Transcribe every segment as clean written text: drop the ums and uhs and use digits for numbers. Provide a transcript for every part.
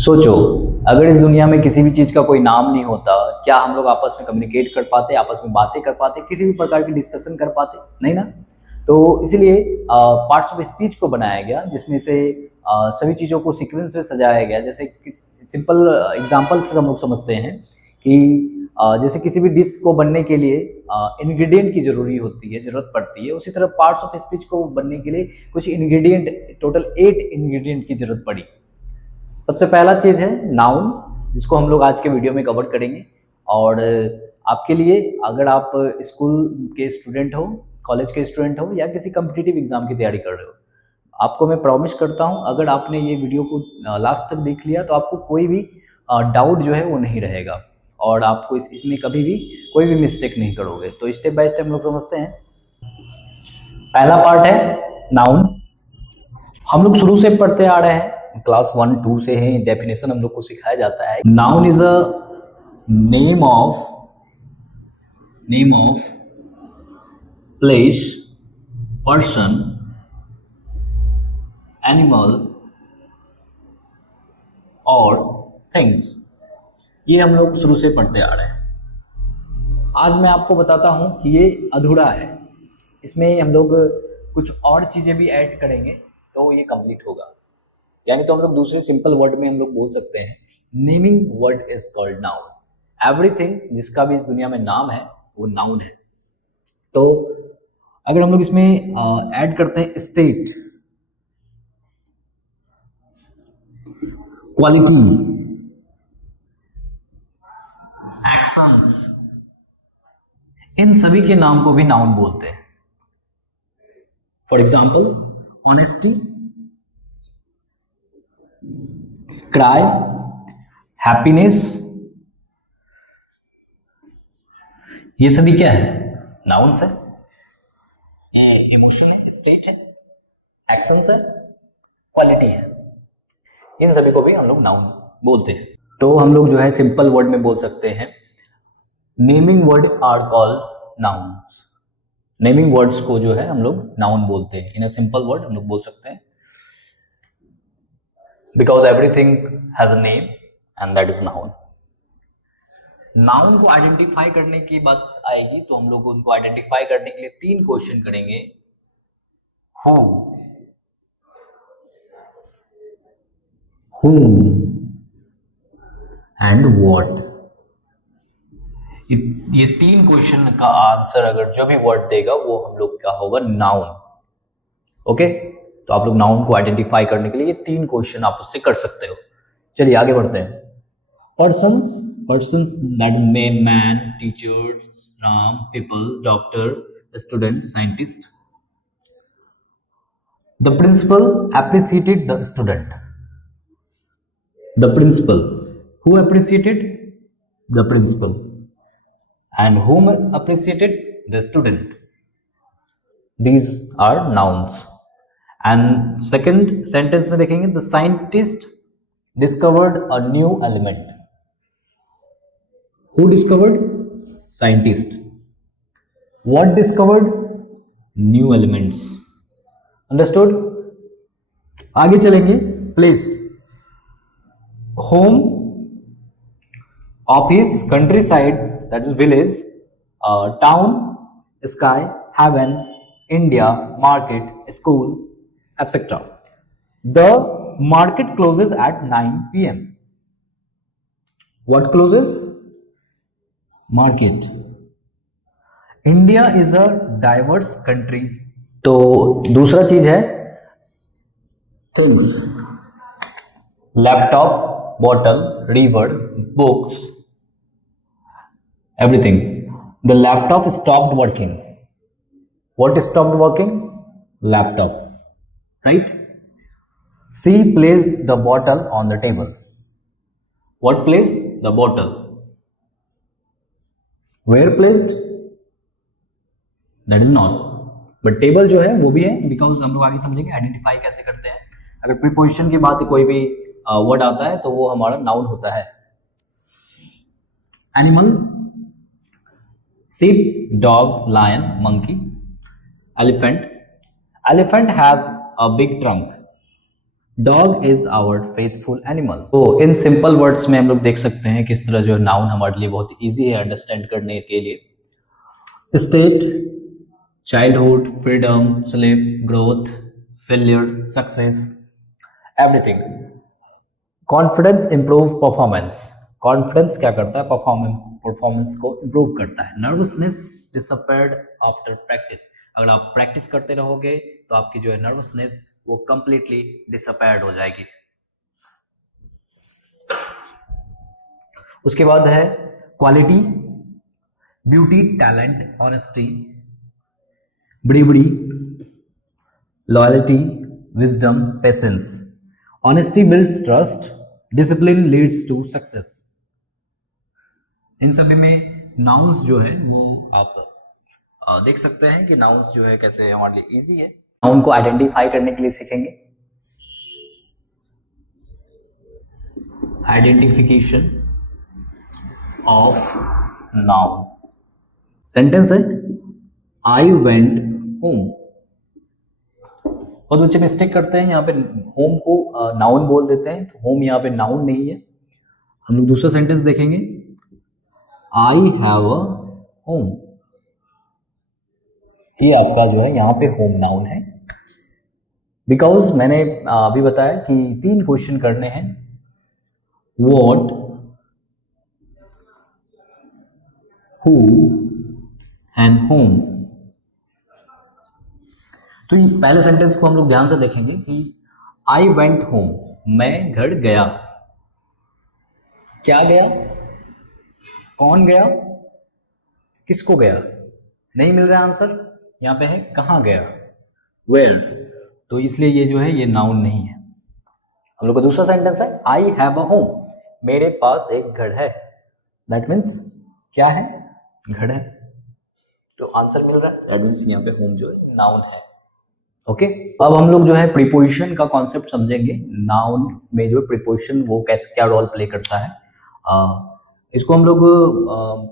सोचो, अगर इस दुनिया में किसी भी चीज का कोई नाम नहीं होता, क्या हम लोग आपस में कम्युनिकेट कर पाते, आपस में बातें कर पाते, किसी भी प्रकार की डिस्कशन कर पाते? नहीं ना। तो इसीलिए पार्ट्स ऑफ स्पीच को बनाया गया, जिसमें से सभी चीजों को सीक्वेंस में सजाया गया। जैसे सिंपल एग्जांपल से हम लोग समझते हैं कि जैसे किसी भी डिश को बनने के लिए इंग्रेडिएंट की जरूरत पड़ती है, उसी तरह पार्ट्स ऑफ स्पीच को बनने के लिए कुछ इंग्रेडिएंट, टोटल 8 इंग्रेडिएंट की जरूरत पड़ी। सबसे पहला चीज है नाउन, जिसको हम लोग आज के वीडियो में कवर करेंगे। और आपके लिए, अगर आप स्कूल के स्टूडेंट हो, कॉलेज के स्टूडेंट हो, या किसी कम्पिटिटिव एग्जाम की तैयारी कर रहे हो, आपको मैं प्रॉमिस करता हूं, अगर आपने ये वीडियो को लास्ट तक देख लिया तो आपको कोई भी डाउट जो है वो नहीं रहेगा, और आपको इसमें कभी भी कोई भी मिस्टेक नहीं करोगे। तो स्टेप बाय स्टेप हम लोग समझते हैं। पहला पार्ट है नाउन। हम लोग शुरू से पढ़ते आ रहे हैं, क्लास 1-2 से ही डेफिनेशन हम लोग को सिखाया जाता है। Noun is a name of place, person, animal और थिंग्स। ये हम लोग शुरू से पढ़ते आ रहे हैं। आज मैं आपको बताता हूं कि ये अधूरा है, इसमें हम लोग कुछ और चीजें भी ऐड करेंगे तो ये कंप्लीट होगा। यानी तो हम लोग दूसरे सिंपल वर्ड में हम लोग बोल सकते हैं, naming word is called noun. Everything जिसका भी इस दुनिया में नाम है वो नाउन है। तो अगर हम लोग इसमें ऐड करते हैं स्टेट, क्वालिटी, एक्शंस, इन सभी के नाम को भी नाउन बोलते हैं। For example, honesty, cry, happiness, ये सभी क्या है? नाउन्स है। ये इमोशन है, स्टेट है, एक्शंस है, क्वालिटी है। इन सभी को भी हम लोग नाउन बोलते हैं। तो हम लोग जो है सिंपल वर्ड में बोल सकते हैं, naming word are called nouns. Naming words को जो है हम लोग नाउन बोलते हैं। इन अ सिंपल वर्ड हम लोग बोल सकते हैं, because everything has a name and that is noun. Noun को आइडेंटिफाई करने की बात आएगी तो हम लोग उनको आइडेंटिफाई करने के लिए 3 क्वेश्चन करेंगे। Who, whom and what. ये 3 क्वेश्चन का आंसर अगर जो भी वर्ड देगा वो हम लोग क्या होगा? नाउन। ओके, तो आप लोग नाउन को आइडेंटिफाई करने के लिए ये 3 क्वेश्चन आप उससे कर सकते हो। चलिए आगे बढ़ते हैं। Persons that men, man, teachers, Ram, people, doctor, student, scientist. The principal appreciated the student. The principal, who appreciated? The principal. And whom appreciated? The student. These are nouns. And second sentence में देखेंगे, the scientist discovered a new element. Who discovered? Scientist. What discovered? New elements. Understood? आगे चलेंगे। Place, home, office, countryside, that is village, town, sky, heaven, India, market, school, etc. The market closes at 9 p.m. What closes? Market. India is a diverse country. तो दूसरा चीज है things, laptop, bottle, river, books, everything. The laptop stopped working. What stopped working? Laptop. Right? She placed the bottle on the table. What placed? The bottle. Where placed? That is not. But table जो है वो भी है, because हम लोग आगे समझेंगे identify कैसे करते हैं। अगर प्रीपोजिशन की बात कोई भी वर्ड आता है तो वो हमारा नाउन होता है। Animal, sheep, dog, lion, monkey. Elephant. Elephant has a big trunk. Dog is our faithful animal. तो इन सिंपल वर्ड्स में हम लोग देख सकते हैं किस तरह जो नाउन हमारे लिए बहुत इजी है अंडरस्टैंड करने के लिए। State, childhood, freedom, sleep, growth, failure, success, everything. Confidence improve performance. Confidence क्या करता है? परफॉर्मेंस को इंप्रूव करता है। Nervousness disappeared after practice. अगर आप प्रैक्टिस करते रहोगे तो आपकी जो है नर्वसनेस वो कंप्लीटली डिसअपेयर्ड हो जाएगी। उसके बाद है quality, beauty, talent, honesty, bravery, loyalty, wisdom, patience. Honesty builds trust, discipline leads to success. इन सभी में नाउन्स जो है वो आप देख सकते हैं कि नाउन्स जो है कैसे हमारे लिए इजी है। नाउन को आइडेंटिफाई करने के लिए सीखेंगे। Identification of noun. सेंटेंस है आई वेंट होम। बहुत बच्चे मिस्टेक करते हैं, यहाँ पे होम को नाउन बोल देते हैं, तो होम यहाँ पे नाउन नहीं है। हम लोग दूसरा सेंटेंस देखेंगे, आई हैव अ होम। ये आपका जो है यहाँ पे होम नाउन है। बिकॉज मैंने अभी बताया कि 3 क्वेश्चन करने हैं, व्हाट, हु एंड होम। तो पहले सेंटेंस को हम लोग ध्यान से देखेंगे कि आई वेंट होम, मैं घर गया। क्या गया? कौन गया? किसको गया? नहीं मिल रहा आंसर। यहाँ पे है कहाँ गया, वेयर। तो इसलिए ये जो है ये नाउन नहीं है। हम लोग का दूसरा सेंटेंस है आई हैव अ होम, मेरे पास एक घर है। दैट मीन्स क्या है? घर है। तो आंसर मिल रहा है, दैट मीन्स यहाँ पे होम जो है नाउन है। ओके अब हम लोग जो है प्रीपोजिशन का कॉन्सेप्ट समझेंगे। नाउन में जो प्रीपोजिशन वो कैसे क्या रोल प्ले करता है। इसको हम लोग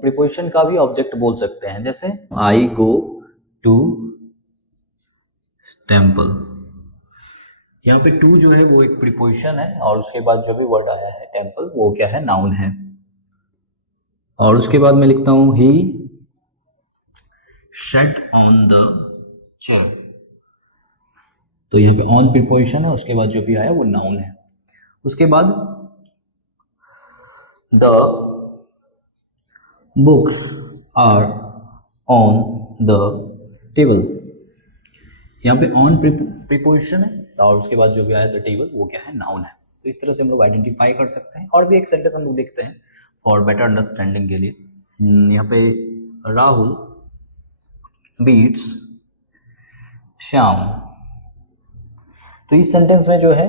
प्रीपोजिशन का भी ऑब्जेक्ट बोल सकते हैं। जैसे आई गो टू टेम्पल, यहाँ पे टू जो है वो एक प्रीपोजिशन है और उसके बाद जो भी वर्ड आया है टेम्पल वो क्या है? नाउन है। और उसके बाद मैं लिखता हूं ही सेट ऑन द चेयर, तो यहाँ पे ऑन प्रीपोजिशन है, उसके बाद जो भी आया वो नाउन है। उसके बाद the books are on the table, यहाँ पे ऑन प्रीपोजिशन है और उसके बाद जो भी आया द टेबल वो क्या है? नाउन है। तो इस तरह से हम लोग आइडेंटिफाई कर सकते हैं। और भी एक सेंटेंस हम लोग देखते हैं फॉर बेटर अंडरस्टैंडिंग के लिए। यहाँ पे राहुल बीट्स श्याम। तो इस सेंटेंस में जो है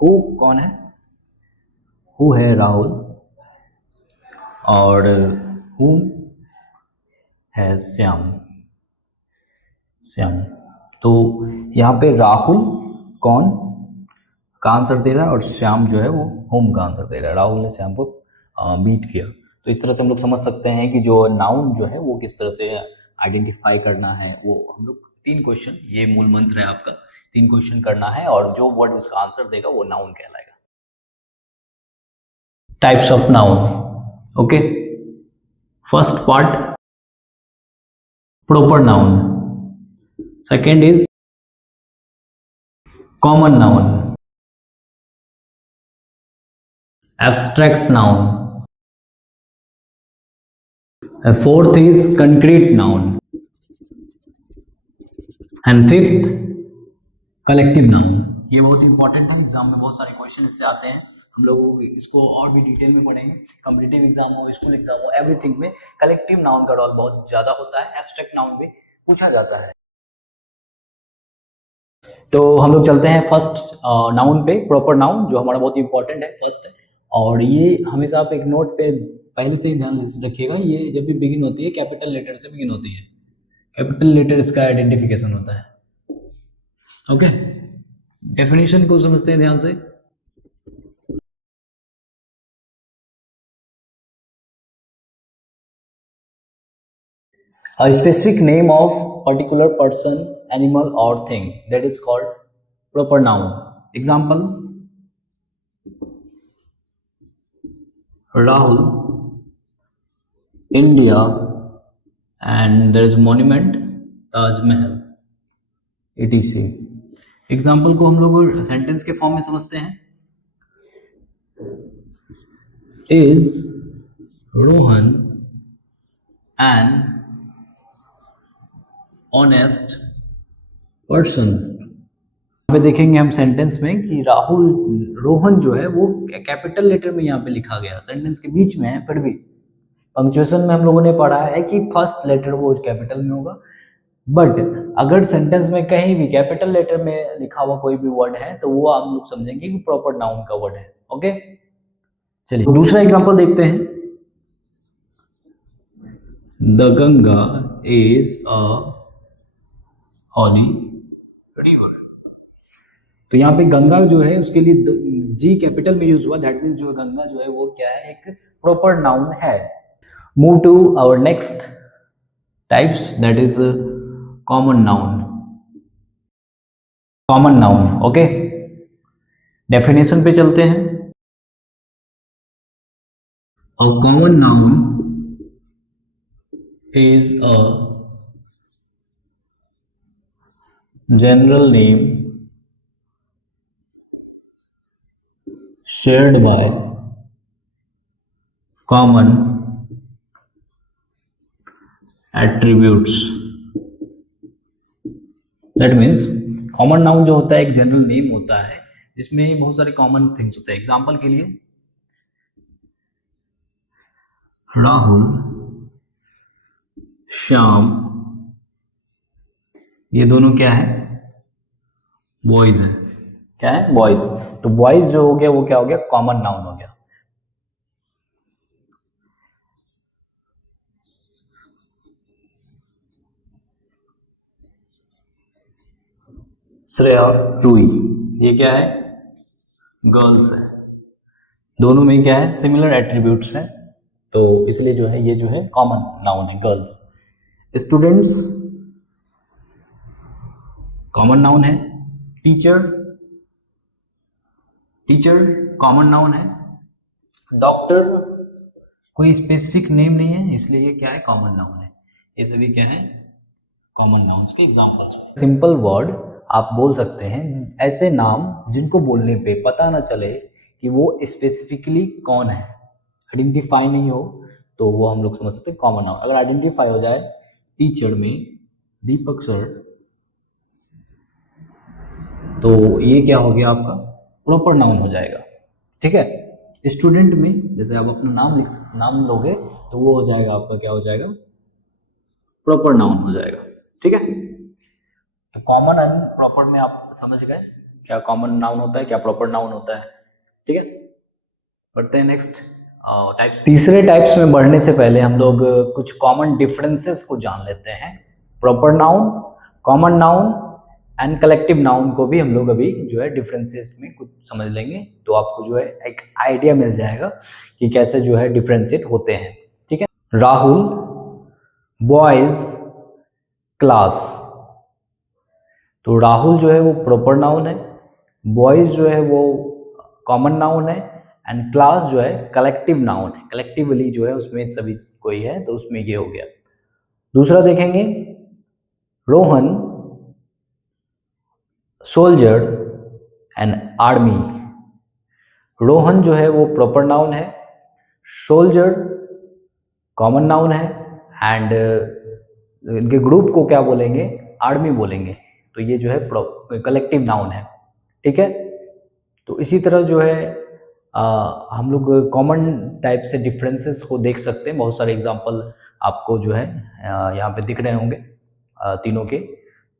हु कौन है? हु है राहुल और हु है श्याम। श्याम, तो यहाँ पे राहुल कौन का आंसर दे रहा है और श्याम जो है वो होम का आंसर दे रहा है। राहुल ने श्याम को बीट किया। तो इस तरह से हम लोग समझ सकते हैं कि जो नाउन जो है वो किस तरह से आइडेंटिफाई करना है। वो हम लोग 3 क्वेश्चन, ये मूल मंत्र है आपका, 3 क्वेश्चन करना है और जो वर्ड उसका आंसर देगा वो नाउन कहलाएगा। Types of noun. Okay, first part proper noun, second is common noun, abstract noun, and fourth is concrete noun, and fifth collective noun। ये बहुत इंपॉर्टेंट है, एग्जाम में बहुत सारे क्वेश्चन इससे आते हैं। हम लोग इसको और भी डिटेल में पढ़ेंगे। कॉम्पिटिटिव एग्जाम हो, स्कूल एग्जाम हो, एवरीथिंग में कलेक्टिव नाउन का रोल बहुत ज्यादा होता है। एब्स्ट्रैक्ट नाउन भी पूछा जाता है। तो हम लोग चलते हैं फर्स्ट नाउन पे, प्रॉपर नाउन, जो हमारा बहुत इंपॉर्टेंट है, फर्स्ट है। और ये हमेशा आप एक नोट पे पहले से ही ध्यान रखिएगा, ये जब भी बिगिन होती है कैपिटल लेटर से बिगिन होती है। कैपिटल लेटर इसका आइडेंटिफिकेशन होता है। ओके, डेफिनेशन को समझते हैं ध्यान से। A specific name of particular person, animal or thing, that is called proper noun। Example, Rahul, India, and there is monument Taj Mahal, etc। Example को हम लोग सेंटेंस के फॉर्म में समझते हैं। Is Rohan an honest person. यहाँ पे देखेंगे हम सेंटेंस में कि राहुल, रोहन जो है वो कैपिटल लेटर में यहाँ पे लिखा गया, सेंटेंस के बीच में है, फिर भी पंक्चुएशन में हम लोगों ने पढ़ा है कि फर्स्ट लेटर वो कैपिटल में होगा। बट अगर सेंटेंस में कहीं भी कैपिटल लेटर में लिखा हुआ कोई भी वर्ड है तो वो हम लोग समझेंगे कि प्रॉपर नाउन का वर्ड है। ओके, चलिए दूसरा एग्जांपल देखते हैं। The Ganga is a holy river. तो यहाँ पे गंगा जो है उसके लिए जी कैपिटल में यूज हुआ, दैट मीन्स जो गंगा जो है वो क्या है, एक प्रॉपर नाउन है। Move to our next types, that is common noun. Common noun, okay, definition पे चलते हैं। A common noun is a general name shared by common attributes। That means common noun जो होता है एक जनरल नेम होता है जिसमें बहुत सारे कॉमन थिंग्स होते हैं। एग्जाम्पल के लिए राहुल, श्याम, ये दोनों क्या है, बॉयज है। क्या है, बॉयज। तो बॉयज जो हो गया वो क्या हो गया, कॉमन नाउन हो गया। श्रेया, रूही, ये क्या है, गर्ल्स है। दोनों में क्या है, सिमिलर एट्रीब्यूट्स हैं, तो इसलिए जो है ये जो है कॉमन नाउन है, गर्ल्स। स्टूडेंट्स कॉमन नाउन है। टीचर, टीचर कॉमन नाउन है। डॉक्टर कोई स्पेसिफिक नेम नहीं है, इसलिए ये क्या है, कॉमन नाउन है। ये सभी क्या है, कॉमन नाउन्स के एग्जांपल्स। सिंपल वर्ड आप बोल सकते हैं, ऐसे नाम जिनको बोलने पे पता ना चले कि वो स्पेसिफिकली कौन है, आइडेंटिफाई नहीं हो, तो वो हम लोग समझ सकते हैं कॉमन नाउन। अगर आइडेंटिफाई हो जाए, टीचर में दीपक सर, तो ये क्या हो गया, आपका प्रॉपर नाउन हो जाएगा। ठीक है, स्टूडेंट में जैसे आप अपना नाम लोगे तो वो हो जाएगा आपका, क्या हो जाएगा, प्रॉपर नाउन हो जाएगा। ठीक है, तो कॉमन एंड प्रॉपर में आप समझ गए क्या कॉमन नाउन होता है, क्या प्रॉपर नाउन होता है। ठीक है, बढ़ते हैं नेक्स्ट टाइप्स। तीसरे टाइप्स में बढ़ने से पहले हम लोग कुछ कॉमन डिफरेंसेस को जान लेते हैं। Proper noun, common noun and collective noun को भी हम लोग अभी जो है डिफरेंसेस में कुछ समझ लेंगे, तो आपको जो है एक आइडिया मिल जाएगा कि कैसे जो है डिफरेंशिएट होते हैं। ठीक है, राहुल, बॉयज, क्लास। तो राहुल जो है वो प्रॉपर नाउन है, बॉयज जो है वो कॉमन नाउन है, एंड क्लास जो है कलेक्टिव नाउन है। कलेक्टिवली जो है उसमें सभी कोई है, तो उसमें ये हो गया। दूसरा देखेंगे, Rohan, soldier and army. Rohan जो है वो प्रॉपर नाउन है, सोल्जर कॉमन नाउन है, एंड इनके ग्रुप को क्या बोलेंगे, आर्मी बोलेंगे। तो ये जो है कलेक्टिव नाउन है। ठीक है, तो इसी तरह जो है हम लोग कॉमन टाइप से डिफरेंसेस को देख सकते हैं। बहुत सारे एग्जांपल आपको जो है यहाँ पे दिख रहे होंगे तीनों के,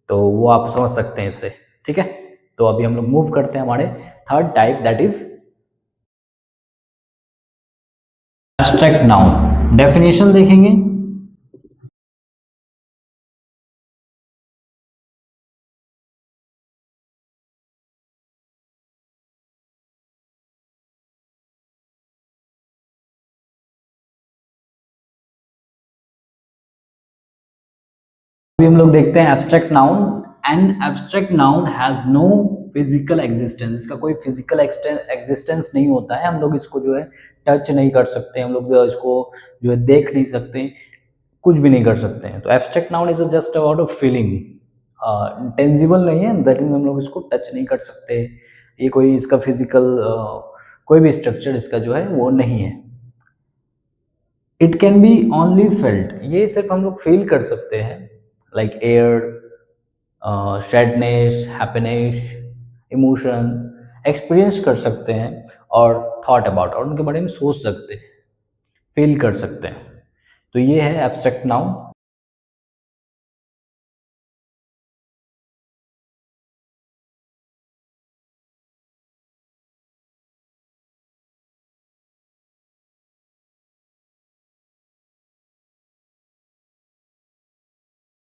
तो वो आप समझ सकते हैं इससे। ठीक है, तो अभी हम लोग मूव करते हैं हमारे third type, that is abstract noun. Definition देखेंगे। अभी हम लोग देखते हैं abstract noun. An abstract noun has no physical existence, इसका कोई फिजिकल एग्जिस्टेंस नहीं होता है, हम लोग इसको जो है टच नहीं कर सकते, हम लोग इसको जो है देख नहीं सकते, कुछ भी नहीं कर सकते हैं। तो abstract noun is just about a feeling, tangible नहीं है, दैट मीन हम लोग इसको टच नहीं कर सकते, ये कोई इसका फिजिकल कोई भी स्ट्रक्चर इसका जो है वो नहीं है। It can be only felt, ये सिर्फ हम लोग फील कर सकते हैं, like air, sadness, happiness, emotion experience कर सकते हैं, और थॉट अबाउट, और उनके बारे में सोच सकते हैं, फील कर सकते हैं। तो ये है एब्स्ट्रैक्ट नाउन।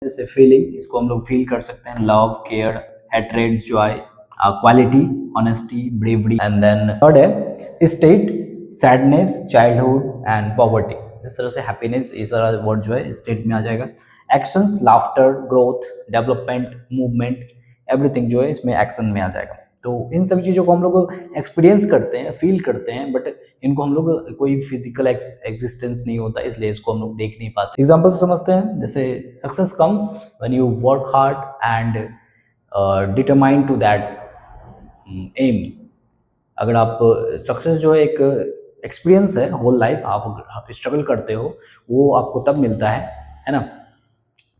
जैसे फीलिंग, इसको हम लोग फील कर सकते हैं, love, care, hatred, joy, quality, honesty, bravery, and then third है state, sadness, childhood and poverty. इस तरह से हैप्पीनेस, ये सारा वर्ड जो है स्टेट में आ जाएगा। Actions, laughter, growth, development, movement, everything जो है इसमें एक्शन में आ जाएगा। तो इन सभी चीज़ों को हम लोग एक्सपीरियंस करते हैं, फील करते हैं, बट इनको हम लोग कोई फिजिकल एग्जिस्टेंस नहीं होता, इसलिए इसको हम लोग देख नहीं पाते। एग्जाम्पल से समझते हैं, जैसे success comes when you work hard and determine to that aim. अगर आप सक्सेस जो है एक एक्सपीरियंस है, होल लाइफ आप स्ट्रगल करते हो, वो आपको तब मिलता है ना।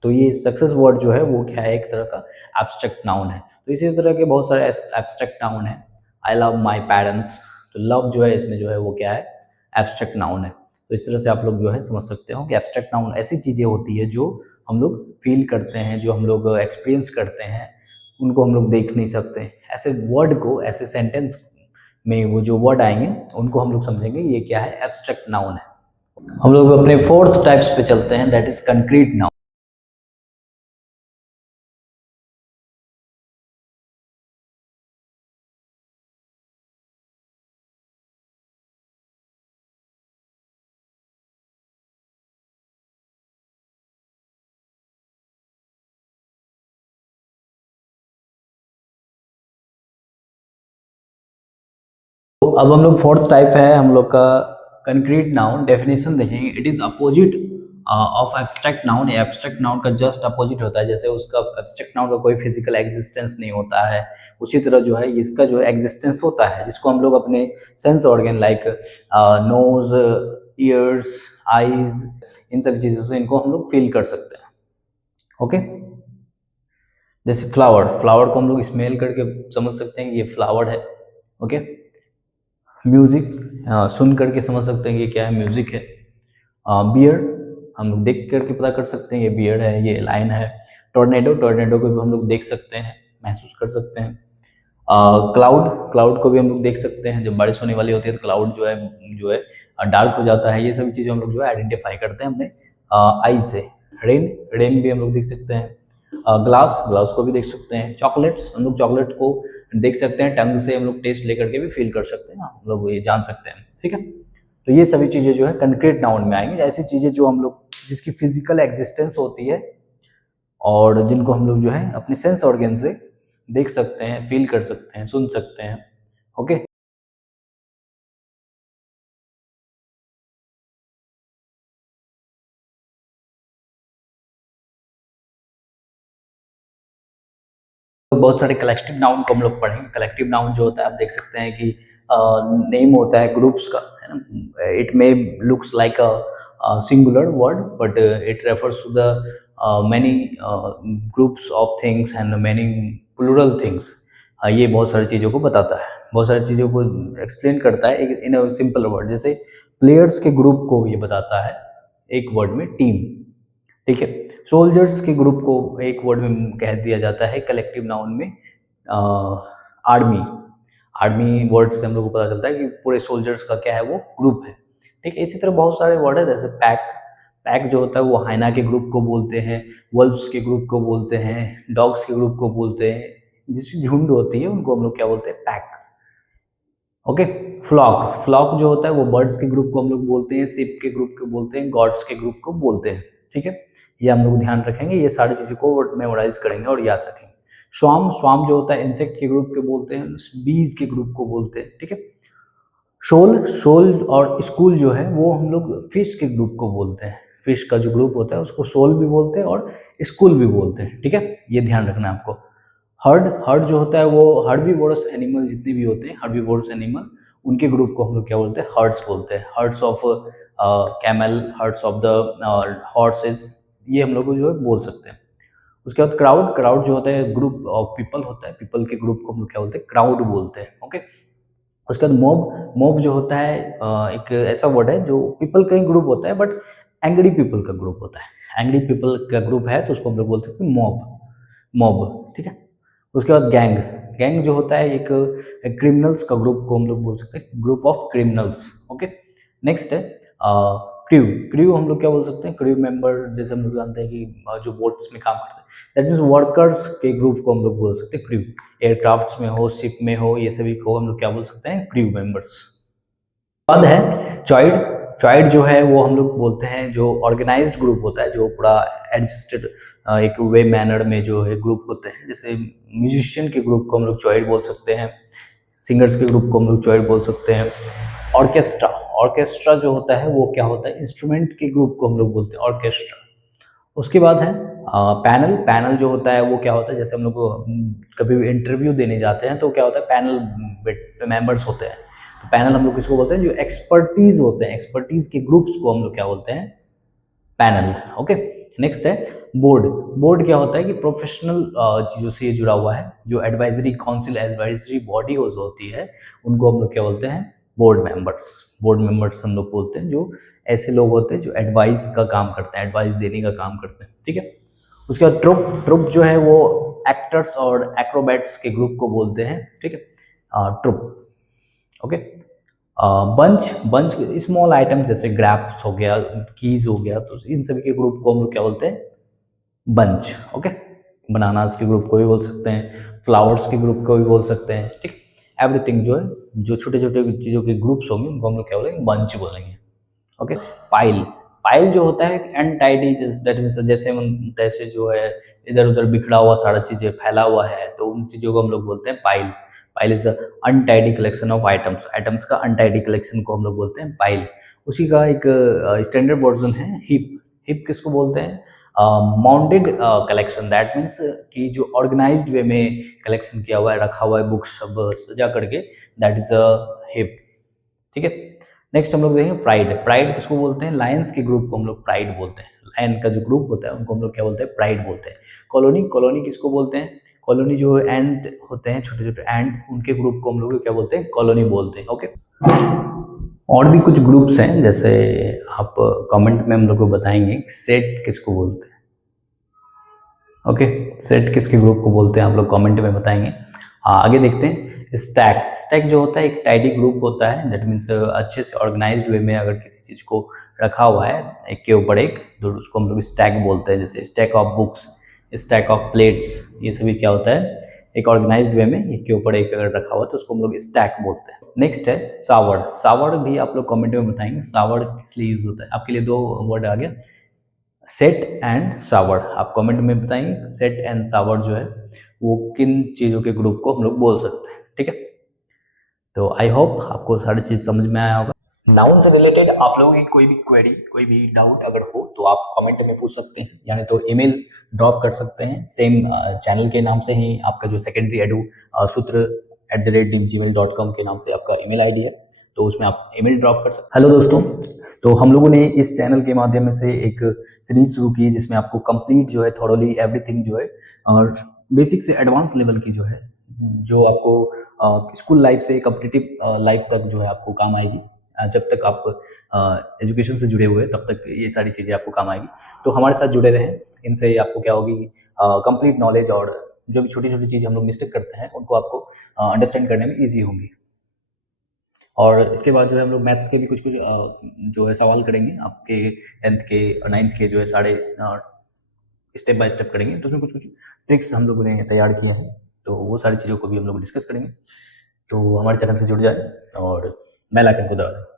तो ये सक्सेस वर्ड जो है वो क्या है, एक तरह का एब्स्ट्रैक्ट नाउन है। तो इसी तरह के बहुत सारे एब्स्ट्रैक्ट नाउन है। आई लव माई पेरेंट्स, तो लव जो है इसमें जो है वो क्या है, एब्स्ट्रैक्ट नाउन है। तो इस तरह से आप लोग जो है समझ सकते हो कि एब्स्ट्रैक्ट नाउन ऐसी चीज़ें होती है जो हम लोग फील करते हैं, जो हम लोग एक्सपीरियंस करते हैं, उनको हम लोग देख नहीं सकते। ऐसे वर्ड को, ऐसे सेंटेंस में वो जो वर्ड आएंगे उनको हम लोग समझेंगे ये क्या है, एब्स्ट्रैक्ट नाउन है। हम लोग अपने फोर्थ टाइप्स पे चलते हैं, दैट इज कंक्रीट नाउन। तो अब हम लोग फोर्थ टाइप है हम लोग का कंक्रीट नाउन। डेफिनेशन देखेंगे, it is opposite of abstract noun. Abstract noun का जस्ट अपोजिट होता है, जैसे उसका एब्स्ट्रैक्ट नाउन का कोई फिजिकल एग्जिस्टेंस नहीं होता है, उसी तरह जो है इसका जो है एग्जिस्टेंस होता है, जिसको हम लोग अपने sense organ like nose, ears, eyes, इन सभी चीज़ों से इनको हम लोग फील कर सकते हैं। ओके, जैसे फ्लावर, फ्लावर को हम लोग स्मेल करके समझ सकते हैं कि ये फ्लावर है। ओके, म्यूजिक सुन करके समझ सकते हैं कि क्या है, म्यूजिक है। बियर्ड हम लोग देख करके पता कर सकते हैं ये बियर्ड है, ये लाइन है। टोर्नेडो, टोर्नेडो को भी हम लोग देख सकते हैं, महसूस कर सकते हैं। क्लाउड, क्लाउड को भी हम लोग देख सकते हैं, जब बारिश होने वाली होती है तो क्लाउड जो है डार्क हो जाता है। ये सभी चीज़ें हम लोग जो है आइडेंटिफाई करते हैं अपने आई से। रेन, रेन भी हम लोग देख सकते हैं। ग्लास, ग्लास को भी देख सकते हैं। चॉकलेट्स, हम लोग चॉकलेट को देख सकते हैं, टंग से हम लोग टेस्ट लेकर के भी फील कर सकते हैं, हम लोग ये जान सकते हैं। ठीक है, तो ये सभी चीज़ें जो है कंक्रीट नाउन में आएंगी, ऐसी चीज़ें जो हम लोग जिसकी फिजिकल एग्जिस्टेंस होती है और जिनको हम लोग जो है अपने सेंस ऑर्गन से देख सकते हैं, फील कर सकते हैं, सुन सकते हैं। ओके, तो बहुत सारे कलेक्टिव नाउन को हम लोग पढ़ेंगे। कलेक्टिव नाउन जो होता है, आप देख सकते हैं कि नेम होता है ग्रुप्स का, है ना। It may looks like a singular word, but it refers to the many groups of things and many plural things. ये बहुत सारी चीज़ों को बताता है, बहुत सारी चीज़ों को एक्सप्लेन करता है इन अ सिंपल वर्ड। जैसे प्लेयर्स के ग्रुप को ये बताता है एक वर्ड में, टीम। ठीक है, सोल्जर्स के ग्रुप को एक वर्ड में कह दिया जाता है कलेक्टिव नाउन में, आर्मी। आर्मी वर्ड से हम लोग को पता चलता है कि पूरे सोल्जर्स का क्या है, वो ग्रुप है। ठीक है, इसी तरह बहुत सारे वर्ड है, जैसे पैक, पैक जो होता है वो हाइना के ग्रुप को बोलते हैं, वल्व्स के ग्रुप को बोलते हैं, डॉग्स के ग्रुप को बोलते हैं, जिसकी झुंड होती है उनको हम लोग क्या बोलते हैं, पैक। ओके, फ्लॉक, फ्लॉक जो होता है वो बर्ड्स के ग्रुप को हम लोग बोलते हैं, शिप के ग्रुप को बोलते हैं, गॉड्स के ग्रुप को बोलते हैं। ठीक है, ये हम लोग ध्यान रखेंगे, ये सारी चीज़ों को मेमोराइज करेंगे और याद रखेंगे। स्वाम, स्वाम जो होता है इंसेक्ट के ग्रुप के बोलते हैं, बीज के ग्रुप को बोलते हैं, ठीक है। शोल, शोल और स्कूल जो है वो हम लोग फिश के ग्रुप को बोलते हैं। फिश का जो ग्रुप होता है उसको शोल भी बोलते हैं और स्कूल भी बोलते हैं, ठीक है, ये ध्यान रखना है आपको। हर्ड, हर्ड जो होता है वो हर्बीवोरस एनिमल जितने भी होते हैं, हर्बीवोरस एनिमल, उनके ग्रुप को हम लोग क्या बोलते हैं, हर्ड्स बोलते हैं। Hertz of camel, hertz of the horses, ये हम लोग जो है बोल सकते हैं। उसके बाद क्राउड, क्राउड जो होता है ग्रुप ऑफ पीपल होता है, पीपल के ग्रुप को हम लोग क्या बोलते हैं, क्राउड बोलते हैं, ओके। उसके बाद मॉब, मॉब जो होता है एक ऐसा वर्ड है जो पीपल का ही ग्रुप होता है बट एंग्री पीपल का ग्रुप होता है। एंग्री पीपल का ग्रुप है तो उसको हम लोग बोलते हैं मॉब, मॉब, ठीक है। उसके बाद गैंग, गैंग जो होता है एक क्रिमिनल्स का ग्रुप को हम लोग बोल सकते हैं, group of criminals, okay. Next है क्रू, क्रू हम लोग क्या बोल सकते हैं, क्रू मेंबर, जैसे हम लोग जानते हैं कि जो बोट्स में काम करते हैं, दैट मीन्स वर्कर्स के ग्रुप को हम लोग बोल सकते हैं क्रू। एयरक्राफ्ट्स में हो, शिप में हो, ये सभी को हम लोग क्या बोल सकते हैं, क्रू मेंबर्स। बाद है चॉइड, चॉइड जो है वो हम लोग बोलते हैं जो ऑर्गेनाइज्ड ग्रुप होता है, जो पूरा एडजस्टेड एक वे मैनर में जो है ग्रुप होते हैं। जैसे म्यूजिशियन के ग्रुप को हम लोग चॉइड बोल सकते हैं, सिंगर्स के ग्रुप को हम लोग चॉइड बोल सकते हैं। ऑर्केस्ट्रा, ऑर्केस्ट्रा जो होता है वो क्या होता है, इंस्ट्रूमेंट के ग्रुप को हम लोग बोलते हैं ऑर्केस्ट्रा। उसके बाद है पैनल, पैनल जो होता है वो क्या होता है, जैसे हम लोग कभी भी इंटरव्यू देने जाते हैं तो क्या होता है, पैनल मेंबर्स होते हैं। तो पैनल हम लोग किसको बोलते हैं, जो एक्सपर्टीज होते हैं, एक्सपर्टीज के ग्रुप्स को हम लोग क्या बोलते हैं, पैनल, ओके। नेक्स्ट है बोर्ड, बोर्ड क्या होता है कि प्रोफेशनल चीज़ों से ये जुड़ा हुआ है, जो एडवाइजरी काउंसिल, एडवाइजरी बॉडी होती है, उनको हम लोग क्या बोलते हैं, बोर्ड मेंबर्स। बोर्ड मेंबर्स हम लोग बोलते हैं जो ऐसे लोग होते हैं जो एडवाइस का काम करते हैं, एडवाइस देने का काम करते हैं, ठीक है। उसके बाद ट्रुप, ट्रुप जो है वो एक्टर्स और एक्रोबैट्स के ग्रुप को बोलते हैं, ठीक है, troop, okay. Bunch, bunch small item जैसे ग्रैप्स हो गया, कीज हो गया, तो इन सभी के ग्रुप को हम लोग क्या बोलते हैं, बंच, ओके। बनानास के ग्रुप को भी बोल सकते हैं, फ्लावर्स के ग्रुप को भी बोल सकते हैं, ठीक। एवरीथिंग जो है, जो छोटे छोटे चीज़ों के ग्रुप्स होंगे उनको हम लोग क्या बोलेंगे, बंच बोलेंगे, ओके। पाइल, पाइल जो होता है अनटाइडी, दैट मीन्स जैसे जो है इधर उधर बिखरा हुआ सारा चीज़ें फैला हुआ है, तो उन चीज़ों को हम लोग बोलते हैं pile. Pile is untidy collection of items, items का अनटाइडी कलेक्शन को हम लोग बोलते हैं पाइल। उसी का एक स्टैंडर्ड वर्जन है हिप, हिप किसको बोलते हैं, माउंटेड कलेक्शन, दैट मीन्स कि जो ऑर्गेनाइज्ड वे में कलेक्शन किया हुआ है, रखा हुआ है बुक्स सब सजा करके, दैट इज अ हिप, ठीक है। नेक्स्ट हम लोग देखेंगे प्राइड, प्राइड किसको बोलते हैं, लायंस के ग्रुप को हम लोग प्राइड बोलते हैं। लायन का जो ग्रुप होता है उनको हम लोग क्या बोलते हैं, प्राइड बोलते हैं। कॉलोनी, कॉलोनी किसको बोलते हैं, कॉलोनी जो एंट होते हैं, छोटे छोटे एंट, उनके ग्रुप को हम लोग क्या बोलते हैं, कॉलोनी बोलते हैं, ओके। और भी कुछ ग्रुप्स हैं, जैसे आप कमेंट में हम लोग को बताएंगे सेट किसको बोलते हैं, ओके। सेट किसके ग्रुप को बोलते हैं आप लोग कमेंट में बताएंगे। आगे देखते हैं स्टैक, स्टैक जो होता है एक टाइडी ग्रुप होता है, दैट मीन्स अच्छे से ऑर्गेनाइज्ड वे में अगर किसी चीज़ को रखा हुआ है एक के ऊपर एक, तो उसको हम लोग स्टैक बोलते हैं। जैसे stack of books, stack of plates, ये सभी क्या होता है, एक ऑर्गेनाइज्ड वे में एक के ऊपर एक अगर रखा हुआ तो उसको हम लोग स्टैक बोलते हैं। नेक्स्ट है सावर्ड, सावर्ड भी आप लोग कमेंट में बताएंगे सावर्ड किस लिए यूज होता है। आपके लिए दो वर्ड आ गया, सेट एंड सावर्ड, आप कमेंट में बताएंगे सेट एंड सावर्ड जो है वो किन चीज़ों के ग्रुप को हम लोग बोल सकते हैं, ठीक है। तो आई होप आपको सारी चीज़ समझ में आया होगा। नाउन से रिलेटेड आप लोगों की कोई भी क्वेरी, कोई भी डाउट अगर हो तो आप कमेंट में पूछ सकते हैं, यानी तो ईमेल ड्रॉप कर सकते हैं, सेम चैनल के नाम से ही आपका जो सेकेंडरी एडू सूत्र @gmail.com के नाम से आपका ईमेल आईडी है, तो उसमें आप ईमेल ड्रॉप कर सकते हैं। हेलो दोस्तों, तो हम लोगों ने इस चैनल के माध्यम से एक सीरीज शुरू की जिसमें आपको कंप्लीट जो है थॉरोली एवरीथिंग जो है और बेसिक से एडवांस लेवल की जो है, जो आपको स्कूल लाइफ से कॉम्पिटिटिव लाइफ तक जो है आपको काम आएगी। जब तक आप एजुकेशन से जुड़े हुए तब तक ये सारी चीज़ें आपको काम आएगी, तो हमारे साथ जुड़े रहें। इनसे आपको क्या होगी, कंप्लीट नॉलेज और जो भी छोटी छोटी चीज़ें हम लोग मिस्टेक करते हैं उनको आपको अंडरस्टैंड करने में ईजी होंगी। और इसके बाद जो है हम लोग मैथ्स के भी कुछ कुछ जो है सवाल करेंगे, आपके 10th के और 9th के जो है सारे स्टेप बाय स्टेप करेंगे, तो उसमें कुछ कुछ ट्रिक्स हम लोगों ने तैयार किया है, तो वो सारी चीज़ों को भी हम लोग डिस्कस करेंगे। तो हमारे चैनल से जुड़ जाए और बेल आइकन को दबा दें।